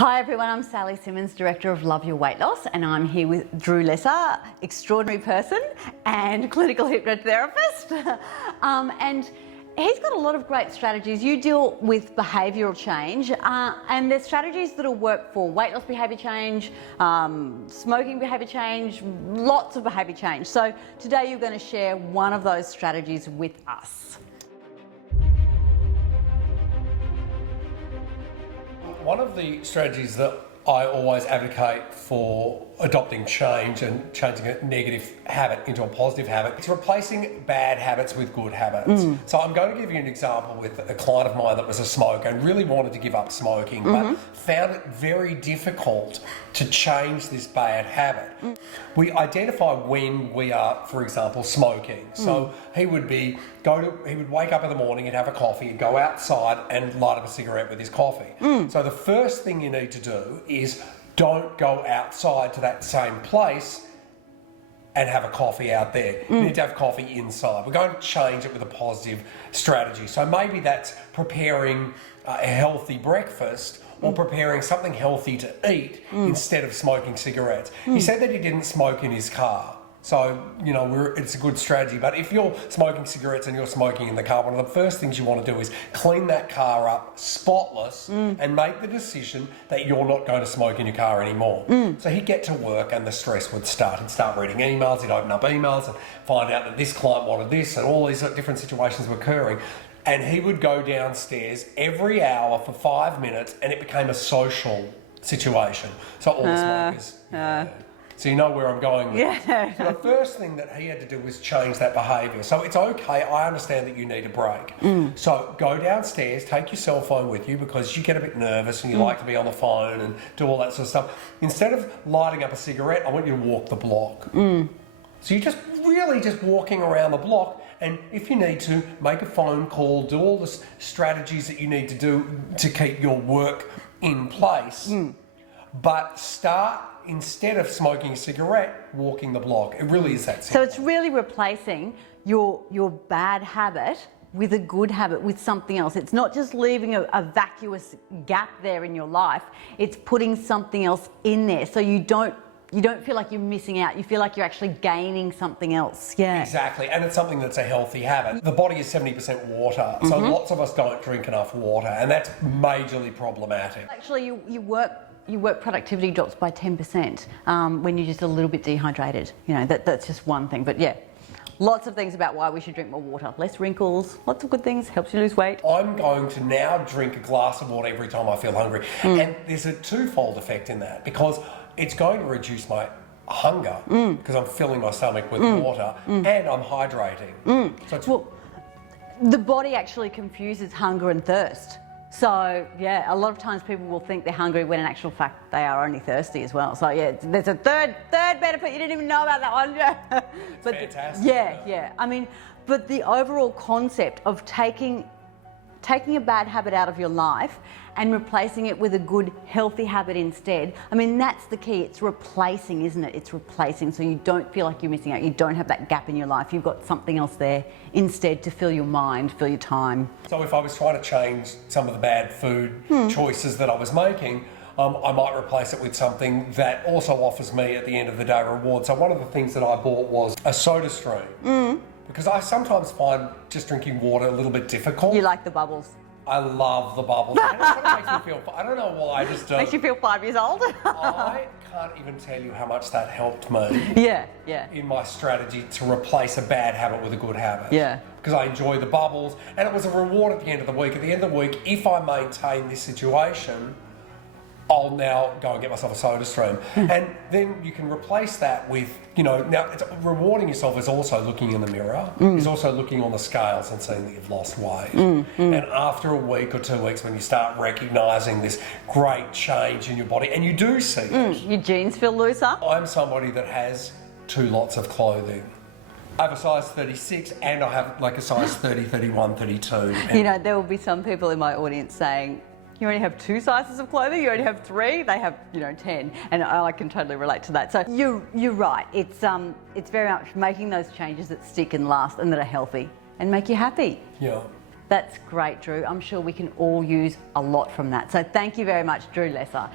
Hi everyone, I'm Sally Symonds, Director of Love Your Weight Loss, and I'm here with Drew Lesser, extraordinary person and clinical hypnotherapist. And he's got a lot of great strategies. You deal with behavioural change, and there's strategies that'll work for weight loss behaviour change, smoking behaviour change, lots of behaviour change. So today you're going to share one of those strategies with us. One of the strategies that I always advocate for adopting change and changing a negative habit into a positive habit, it's replacing bad habits with good habits. So I'm going to give you an example with a client of mine that was a smoker and really wanted to give up smoking, but found it very difficult to change this bad habit. We identify when we are, for example, smoking. So he would wake up in the morning and have a coffee, and go outside and light up a cigarette with his coffee. So the first thing you need to do is don't go outside to that same place and have a coffee out there. You need to have coffee inside. We're going to change it with a positive strategy. So maybe that's preparing a healthy breakfast or preparing something healthy to eat instead of smoking cigarettes. He said that he didn't smoke in his car. So, you know, it's a good strategy. But if you're smoking cigarettes and you're smoking in the car, one of the first things you want to do is clean that car up spotless and make the decision that you're not going to smoke in your car anymore. So he'd get to work and the stress would start. He'd start reading emails, he'd open up emails and find out that this client wanted this and all these different situations were occurring. And he would go downstairs every hour for 5 minutes and it became a social situation. So all the smokers... So you know where I'm going with this. So the first thing that he had to do was change that behaviour. So it's okay, I understand that you need a break. So go downstairs, take your cell phone with you because you get a bit nervous and you like to be on the phone and do all that sort of stuff. Instead of lighting up a cigarette, I want you to walk the block. So you're just really just walking around the block, and if you need to, make a phone call, do all the strategies that you need to do to keep your work in place. But start, instead of smoking a cigarette, walking the block. It really is that simple. So it's really replacing your bad habit with a good habit, with something else. It's not just leaving a vacuous gap there in your life. It's putting something else in there so you don't feel like you're missing out. You feel like you're actually gaining something else. Yeah. Exactly, and it's something that's a healthy habit. The body is 70% water, so lots of us don't drink enough water, and that's majorly problematic. Actually, you work productivity drops by 10% when you're just a little bit dehydrated. You know, that's just one thing. But yeah, lots of things about why we should drink more water. Less wrinkles, lots of good things, helps you lose weight. I'm going to now drink a glass of water every time I feel hungry. And there's a twofold effect in that, because it's going to reduce my hunger because I'm filling my stomach with water and I'm hydrating. So it's... Well, the body actually confuses hunger and thirst. So yeah, a lot of times people will think they're hungry when in actual fact they are only thirsty as well. So yeah, there's a third benefit. You didn't even know about that one. But fantastic. Yeah. I mean, but the overall concept of taking a bad habit out of your life and replacing it with a good, healthy habit instead. I mean, that's the key. It's replacing, isn't it? It's replacing, so you don't feel like you're missing out. You don't have that gap in your life. You've got something else there instead to fill your mind, fill your time. So if I was trying to change some of the bad food choices that I was making, I might replace it with something that also offers me, at the end of the day, reward. So one of the things that I bought was a soda stream. Because I sometimes find just drinking water a little bit difficult. You like the bubbles? I love the bubbles. And it sort of makes me feel, I don't know why, I just do. Makes you feel 5 years old? I can't even tell you how much that helped me. Yeah. In my strategy to replace a bad habit with a good habit. Yeah. Because I enjoy the bubbles, and it was a reward at the end of the week. At the end of the week, if I maintain this situation, I'll now go and get myself a soda stream. And then you can replace that with, you know, now it's rewarding yourself is also looking in the mirror, is also looking on the scales and seeing that you've lost weight. And after a week or 2 weeks, when you start recognising this great change in your body, and you do see it. Your jeans feel looser? I'm somebody that has 2 lots of clothing. I have a size 36 and I have like a size 30, 31, 32. You know, there will be some people in my audience saying, you only have 2 sizes of clothing, you only have 3, they have, 10. And I can totally relate to that. So you're right. It's very much making those changes that stick and last and that are healthy and make you happy. Yeah. That's great, Drew. I'm sure we can all use a lot from that. So thank you very much, Drew Lesser.